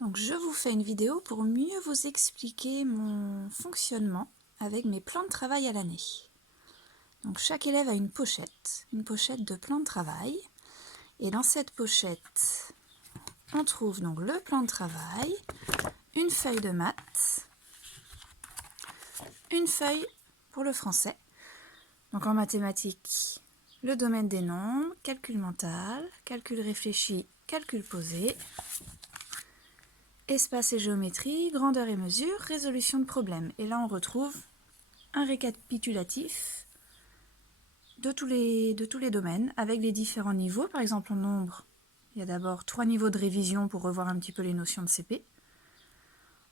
Donc je vous fais une vidéo pour mieux vous expliquer mon fonctionnement avec mes plans de travail à l'année. Donc chaque élève a une pochette de plan de travail. Et dans cette pochette, on trouve donc le plan de travail, une feuille de maths, une feuille pour le français. Donc en mathématiques, le domaine des nombres, calcul mental, calcul réfléchi, calcul posé, espace et géométrie, grandeur et mesure, résolution de problèmes. Et là, on retrouve un récapitulatif de tous les domaines avec les différents niveaux. Par exemple, en nombre, il y a d'abord 3 niveaux de révision pour revoir un petit peu les notions de CP.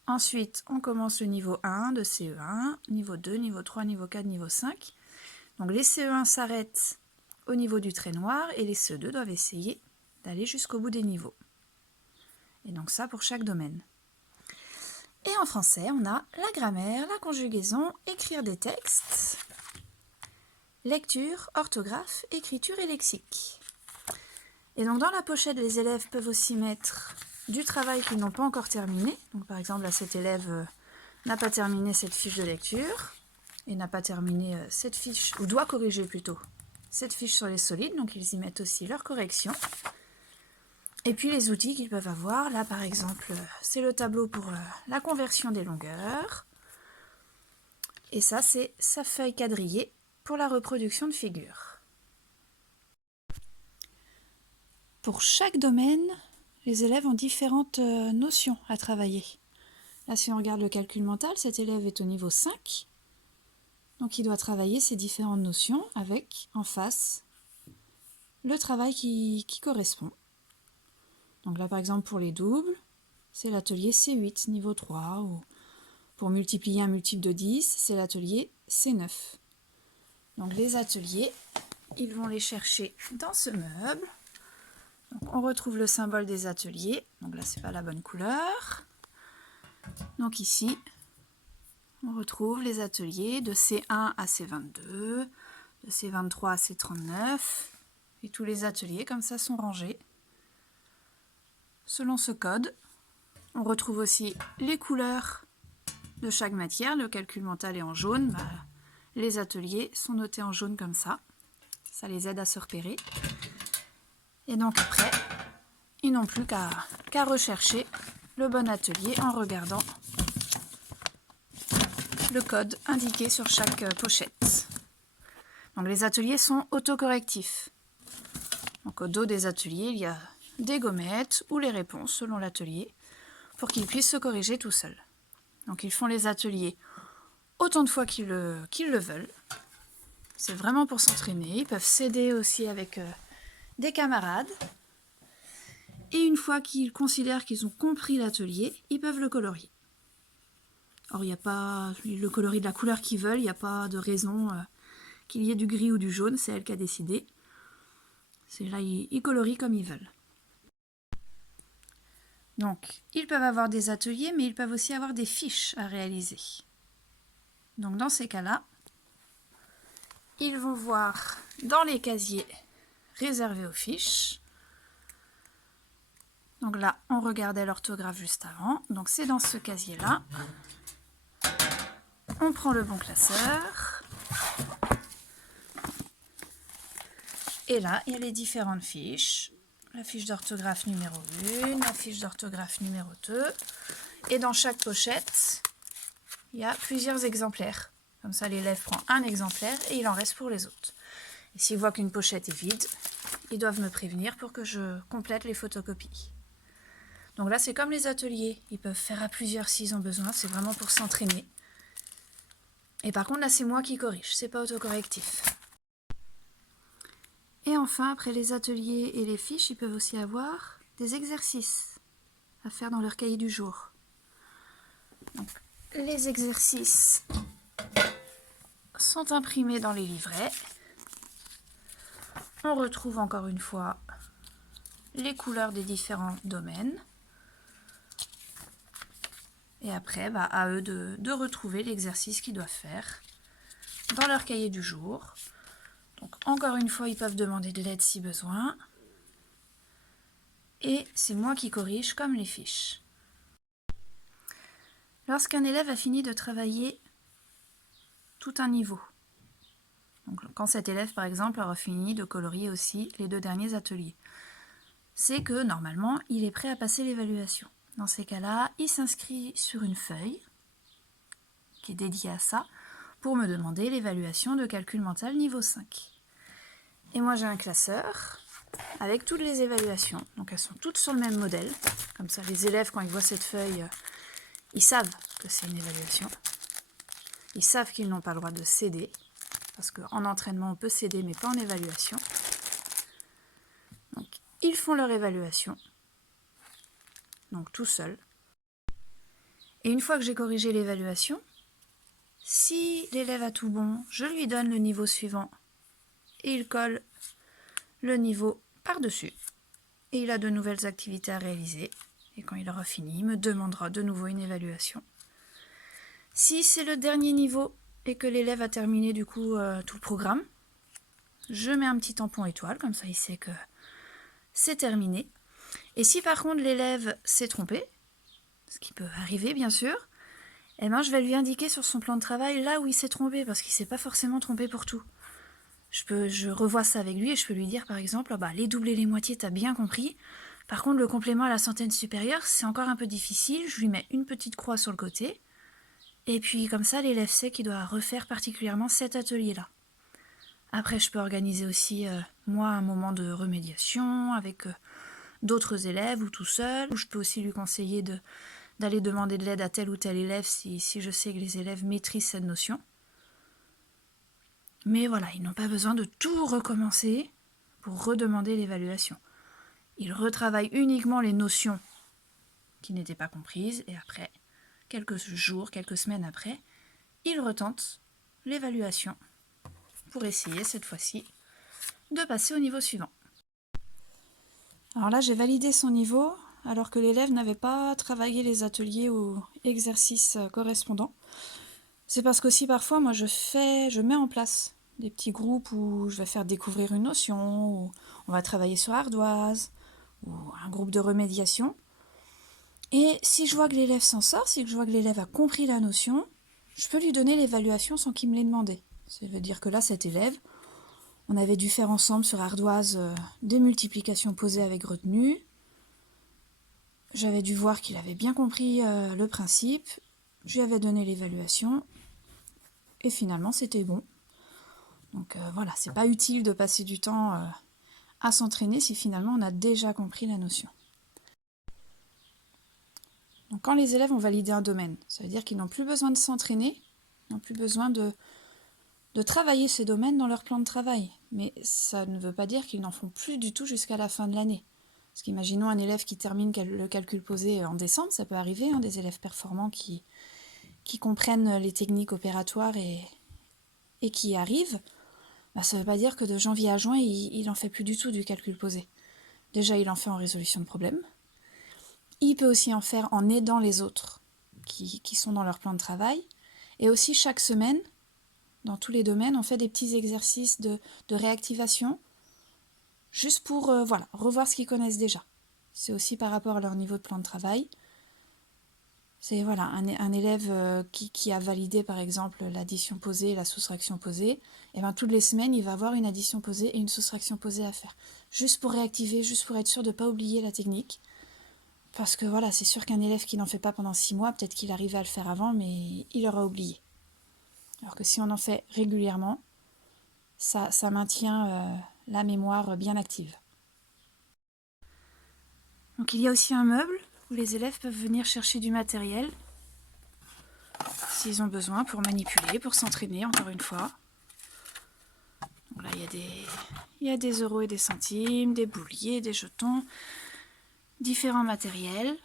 Ensuite, on commence le niveau 1 de CE1, niveau 2, niveau 3, niveau 4, niveau 5. Donc les CE1 s'arrêtent au niveau du trait noir et les CE2 doivent essayer d'aller jusqu'au bout des niveaux. Et donc ça pour chaque domaine. Et en français, on a la grammaire, la conjugaison, écrire des textes, lecture, orthographe, écriture et lexique. Et donc dans la pochette, les élèves peuvent aussi mettre du travail qu'ils n'ont pas encore terminé. Donc par exemple, là, cet élève n'a pas terminé cette fiche de lecture et n'a pas terminé cette fiche, ou doit corriger plutôt, cette fiche sur les solides. Donc ils y mettent aussi leur correction. Et puis les outils qu'ils peuvent avoir, là par exemple, c'est le tableau pour la conversion des longueurs. Et ça, c'est sa feuille quadrillée pour la reproduction de figures. Pour chaque domaine, les élèves ont différentes notions à travailler. Là, si on regarde le calcul mental, cet élève est au niveau 5. Donc il doit travailler ces différentes notions avec, en face, le travail qui correspond. Donc là, par exemple, pour les doubles, c'est l'atelier C8, niveau 3, ou pour multiplier un multiple de 10, c'est l'atelier C9. Donc les ateliers, ils vont les chercher dans ce meuble. Donc on retrouve le symbole des ateliers. Donc là, c'est pas la bonne couleur. Donc ici, on retrouve les ateliers de C1 à C22, de C23 à C39. Et tous les ateliers, comme ça, sont rangés selon ce code. On retrouve aussi les couleurs de chaque matière. Le calcul mental est en jaune. Les ateliers sont notés en jaune comme ça. Ça les aide à se repérer. Et donc après, ils n'ont plus qu'à rechercher le bon atelier en regardant le code indiqué sur chaque pochette. Donc les ateliers sont autocorrectifs. Donc au dos des ateliers, il y a des gommettes ou les réponses selon l'atelier pour qu'ils puissent se corriger tout seuls. Donc ils font les ateliers autant de fois qu'ils le veulent. C'est vraiment pour s'entraîner. Ils peuvent s'aider aussi avec des camarades. Et une fois qu'ils considèrent qu'ils ont compris l'atelier, ils peuvent le colorier. Or, il n'y a pas le coloris de la couleur qu'ils veulent, il n'y a pas de raison qu'il y ait du gris ou du jaune, c'est elle qui a décidé. C'est là, ils colorient comme ils veulent. Donc, ils peuvent avoir des ateliers, mais ils peuvent aussi avoir des fiches à réaliser. Donc, dans ces cas-là, ils vont voir dans les casiers réservés aux fiches. Donc là, on regardait l'orthographe juste avant. Donc, c'est dans ce casier-là. On prend le bon classeur. Et là, il y a les différentes fiches. La fiche d'orthographe numéro 1, la fiche d'orthographe numéro 2. Et dans chaque pochette, il y a plusieurs exemplaires. Comme ça, l'élève prend un exemplaire et il en reste pour les autres. Et s'il voit qu'une pochette est vide, ils doivent me prévenir pour que je complète les photocopies. Donc là, c'est comme les ateliers. Ils peuvent faire à plusieurs s'ils ont besoin. C'est vraiment pour s'entraîner. Et par contre, là, c'est moi qui corrige. C'est pas autocorrectif. Et enfin, après les ateliers et les fiches, ils peuvent aussi avoir des exercices à faire dans leur cahier du jour. Donc, les exercices sont imprimés dans les livrets. On retrouve encore une fois les couleurs des différents domaines. Et après, à eux de retrouver l'exercice qu'ils doivent faire dans leur cahier du jour. Donc encore une fois, ils peuvent demander de l'aide si besoin. Et c'est moi qui corrige comme les fiches. Lorsqu'un élève a fini de travailler tout un niveau, donc quand cet élève par exemple aura fini de colorier aussi les 2 derniers ateliers, c'est que normalement il est prêt à passer l'évaluation. Dans ces cas-là, il s'inscrit sur une feuille qui est dédiée à ça pour me demander l'évaluation de calcul mental niveau 5. Et moi j'ai un classeur avec toutes les évaluations, donc elles sont toutes sur le même modèle, comme ça les élèves quand ils voient cette feuille, ils savent que c'est une évaluation, ils savent qu'ils n'ont pas le droit de céder, parce qu'en entraînement on peut céder mais pas en évaluation. Donc ils font leur évaluation, donc tout seuls. Et une fois que j'ai corrigé l'évaluation, si l'élève a tout bon, je lui donne le niveau suivant et il colle le niveau par-dessus. Et il a de nouvelles activités à réaliser. Et quand il aura fini, il me demandera de nouveau une évaluation. Si c'est le dernier niveau et que l'élève a terminé du coup tout le programme, je mets un petit tampon étoile, comme ça il sait que c'est terminé. Et si par contre l'élève s'est trompé, ce qui peut arriver bien sûr, eh ben, je vais lui indiquer sur son plan de travail là où il s'est trompé, parce qu'il ne s'est pas forcément trompé pour tout. Je revois ça avec lui et je peux lui dire par exemple, les doubles et les moitiés, t'as bien compris. Par contre, le complément à la centaine supérieure, c'est encore un peu difficile. Je lui mets une petite croix sur le côté. Et puis comme ça, l'élève sait qu'il doit refaire particulièrement cet atelier-là. Après, je peux organiser aussi, moi, un moment de remédiation avec d'autres élèves ou tout seul. Ou je peux aussi lui conseiller d'aller demander de l'aide à tel ou tel élève si je sais que les élèves maîtrisent cette notion. Mais voilà, ils n'ont pas besoin de tout recommencer pour redemander l'évaluation. Ils retravaillent uniquement les notions qui n'étaient pas comprises et après, quelques jours, quelques semaines après, ils retentent l'évaluation pour essayer cette fois-ci de passer au niveau suivant. Alors là, j'ai validé son niveau alors que l'élève n'avait pas travaillé les ateliers ou exercices correspondants. C'est parce qu'aussi parfois, moi, je mets en place des petits groupes où je vais faire découvrir une notion, où on va travailler sur ardoise, ou un groupe de remédiation. Et si je vois que l'élève s'en sort, si je vois que l'élève a compris la notion, je peux lui donner l'évaluation sans qu'il me l'ait demandé. Ça veut dire que là, cet élève, on avait dû faire ensemble sur ardoise des multiplications posées avec retenue. J'avais dû voir qu'il avait bien compris le principe. Je lui avais donné l'évaluation. Et finalement, c'était bon. Donc voilà, c'est pas utile de passer du temps à s'entraîner si finalement on a déjà compris la notion. Donc quand les élèves ont validé un domaine, ça veut dire qu'ils n'ont plus besoin de s'entraîner, ils n'ont plus besoin de travailler ces domaines dans leur plan de travail. Mais ça ne veut pas dire qu'ils n'en font plus du tout jusqu'à la fin de l'année. Parce qu'imaginons un élève qui termine le calcul posé en décembre, ça peut arriver, des élèves performants qui comprennent les techniques opératoires et qui y arrivent. Ça ne veut pas dire que de janvier à juin, il n'en fait plus du tout du calcul posé. Déjà, il en fait en résolution de problèmes. Il peut aussi en faire en aidant les autres qui sont dans leur plan de travail. Et aussi, chaque semaine, dans tous les domaines, on fait des petits exercices de réactivation, juste pour revoir ce qu'ils connaissent déjà. C'est aussi par rapport à leur niveau de plan de travail. C'est un élève qui a validé par exemple l'addition posée et la soustraction posée, et toutes les semaines il va avoir une addition posée et une soustraction posée à faire. Juste pour réactiver, juste pour être sûr de ne pas oublier la technique. Parce que c'est sûr qu'un élève qui n'en fait pas pendant 6 mois, peut-être qu'il arrivait à le faire avant, mais il aura oublié. Alors que si on en fait régulièrement, ça maintient la mémoire bien active. Donc il y a aussi un meuble où les élèves peuvent venir chercher du matériel s'ils ont besoin pour manipuler, pour s'entraîner encore une fois. Donc là il y a des euros et des centimes, des bouliers, des jetons, différents matériels,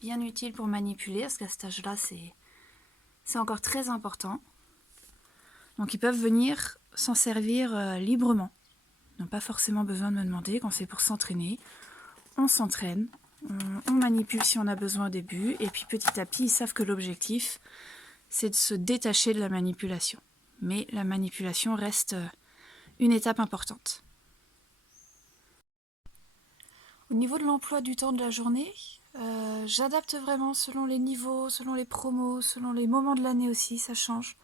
bien utiles pour manipuler parce qu'à cet âge-là c'est encore très important. Donc ils peuvent venir s'en servir librement. Ils n'ont pas forcément besoin de me demander. Quand c'est pour s'entraîner, on s'entraîne, on manipule si on a besoin au début, et puis petit à petit, ils savent que l'objectif, c'est de se détacher de la manipulation. Mais la manipulation reste une étape importante. Au niveau de l'emploi du temps de la journée, J'adapte vraiment selon les niveaux, selon les promos, selon les moments de l'année aussi, ça change.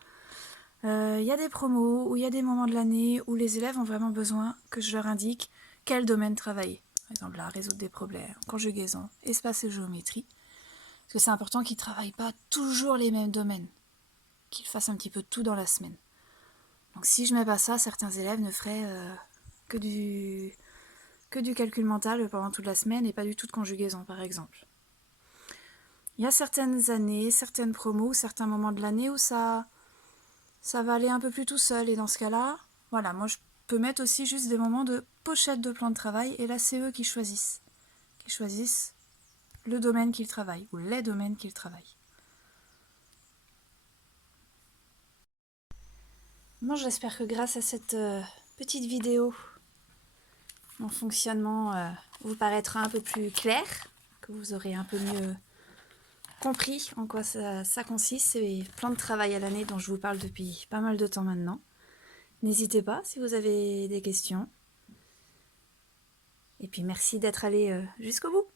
Il y a des promos ou il y a des moments de l'année où les élèves ont vraiment besoin que je leur indique quel domaine travailler. Par exemple, là, résoudre des problèmes, conjugaison, espace et géométrie. Parce que c'est important qu'ils ne travaillent pas toujours les mêmes domaines, qu'ils fassent un petit peu de tout dans la semaine. Donc si je mets pas ça, certains élèves ne feraient que du calcul mental pendant toute la semaine et pas du tout de conjugaison, par exemple. Il y a certaines années, certaines promos, certains moments de l'année où ça va aller un peu plus tout seul. Et dans ce cas-là, voilà, moi je peux mettre aussi juste des moments de pochette de plan de travail et là c'est eux qui choisissent le domaine qu'ils travaillent ou les domaines qu'ils travaillent. Moi j'espère que grâce à cette petite vidéo, mon fonctionnement vous paraîtra un peu plus clair, que vous aurez un peu mieux compris en quoi ça consiste, ces plans de travail à l'année dont je vous parle depuis pas mal de temps maintenant. N'hésitez pas si vous avez des questions. Et puis merci d'être allé jusqu'au bout.